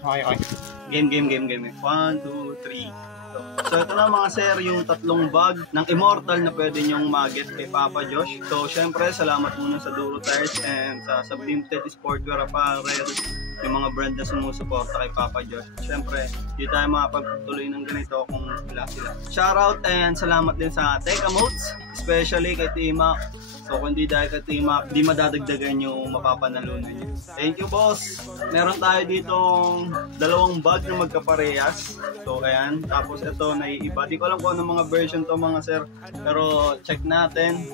Okay, okay. Game. 1, 2, 3. So ito na mga sir, yung tatlong bag ng Immortal na pwede nyong mag-get kay Papa Josh. So syempre, salamat muna sa Duro Tires and sa Sublimed Sportwear Apparel, yung mga brand na sumusuporta kay Papa Josh. Syempre, hindi tayo makapagtuloy ng ganito kung wala sila. Shoutout and salamat din sa Teka Modes, especially kay Tima. So kung di dahil kay Tima, di madadagdagan yung mapapanalunan niyo. Thank you, boss. Meron tayo ditong dalawang bag na magkaparehas. So ayan, tapos ito naiiba. Di ko alam kung anong mga version to mga sir, pero check natin.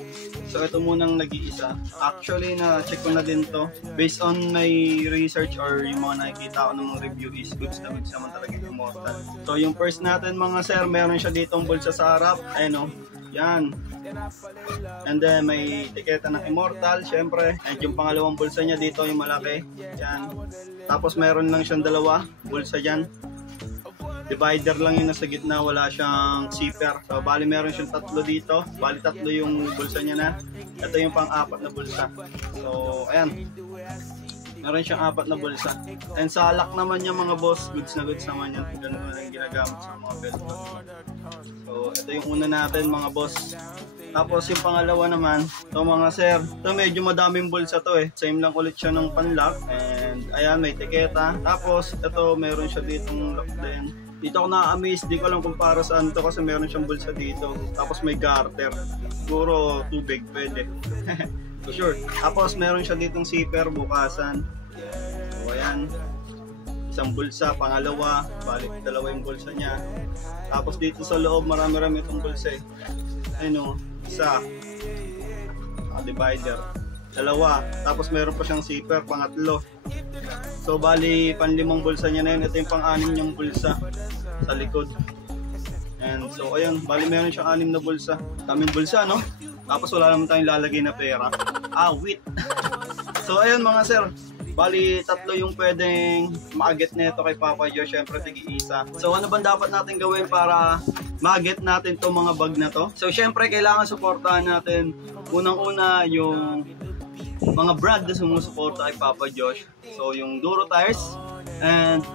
So ito munang nag-iisa. Actually na-check ko na din to. Based on my research or yung mga nakikita ko ng mga review is goods na goods naman talaga yung Immortal. So yung first natin mga sir, meron siya ditong bulsa sa harap. Ayan o. Yan. And then may etiketa ng Immortal, syempre. And yung pangalawang bulsa niya dito, yung malaki. Yan. Tapos meron lang siyang dalawa bulsa dyan. Divider lang yung nasa gitna, wala siyang zipper. So bali meron siyang tatlo dito. Bali tatlo yung bulsa niya na. Ito yung pang-apat na bulsa. So ayan. Meron siyang apat na bulsa. And sa lock naman niya mga boss, goods na goods naman yan. Ganun ang ginagamit sa mga belt. So ito yung una natin mga boss. Tapos yung pangalawa naman, ito mga sir, ito medyo madaming bulsa to eh. Same lang ulit siya ng panlock. And ayan, may tiketa. Tapos ito meron siya ditong lock din. Dito ako na-amaze, di ko alam kung para saan to kasi meron siyang bulsa dito. Tapos may garter. Siguro tubig pwede. So sure. Tapos meron siya ditong zipper bukasan. So ayan. Isang bulsa, pangalawa, balik dalawa yung bulsa niya. Tapos dito sa loob marami-rami itong bulsa eh. Ayun o, isa. Divider. Dalawa. Tapos meron pa siyang zipper, pangatlo. So bali panlimang bulsa niya na yun. Ito yung pang-anim niyang bulsa sa likod. And so ayun, bali meron siyang 6 na bulsa. Daming bulsa no? Tapos wala naman tayong lalagay na pera. Wait. So ayun mga sir, bali tatlo yung pwedeng ma-get nito kay Papa Josh. Syempre tig-iisa. So ano bang dapat natin gawin para ma-get natin to mga bag na to? So syempre kailangan suportahan natin unang-una yung mga brand na sumusuporta kay Papa Josh. So yung Duro Tires, and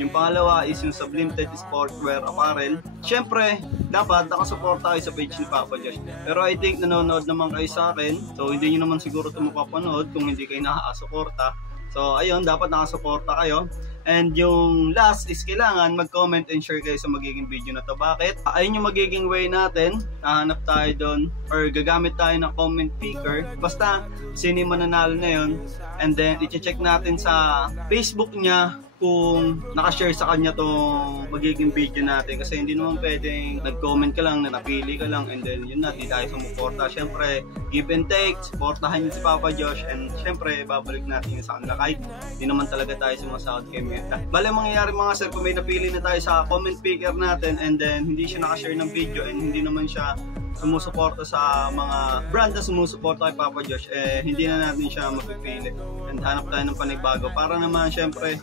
yung pangalawa is yung Sublimed Sportwear Apparel. Syempre, dapat nakasuporta kayo sa page ni Papa Josh. Pero I think nanonood naman kayo sa akin. So hindi nyo naman siguro ito mapapanood kung hindi kayo nakasuporta. So ayun, dapat nakasuporta kayo. And yung last is kailangan mag-comment and share kayo sa magiging video na to. Bakit? Ayun yung magiging way natin. Hahanap tayo doon or gagamit tayo ng comment picker. Basta sino yung mananalo na yun. And then i-check natin sa Facebook niya kung nakashare sa kanya tong magiging video natin. Kasi hindi naman pwedeng nag-comment ka lang, na napili ka lang, and then yun na, di tayo sumuporta. Syempre, give and take, supportahan niyo si Papa Josh, and syempre, babalik natin yun sa kanila kahit hindi naman talaga tayo sumasahod kay Meta. Bale, mangyayari mga sir, kung may napili na tayo sa comment picker natin, and then hindi siya nakashare ng video, and hindi naman siya sumusuporta sa mga brand na sumusuporta kay Papa Josh, hindi na natin siya mapipili. And hanap tayo ng panibago para naman, syempre,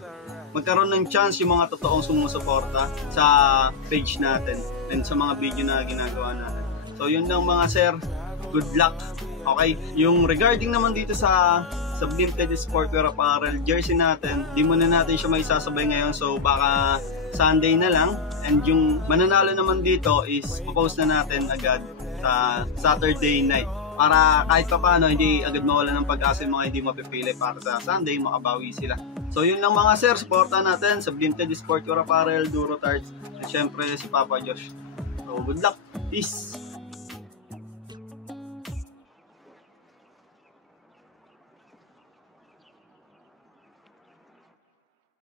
magkaroon ng chance yung mga totoong sumusuporta sa page natin and sa mga video na ginagawa natin. So yun lang mga sir, good luck. Okay, yung regarding naman dito sa Sublimed Sportwear Apparel jersey natin, di muna natin siya may sasabay ngayon, so baka Sunday na lang. And yung mananalo naman dito is popost na natin agad sa Saturday night para kahit pa paano hindi agad mawala ng pag-asa yung mga hindi mapipili para sa Sunday makabawi sila. So yun lang mga sir, supportan natin sa Sublimed Sportwear Apparel, Duro Tires, at syempre si Papa Josh. So good luck, peace!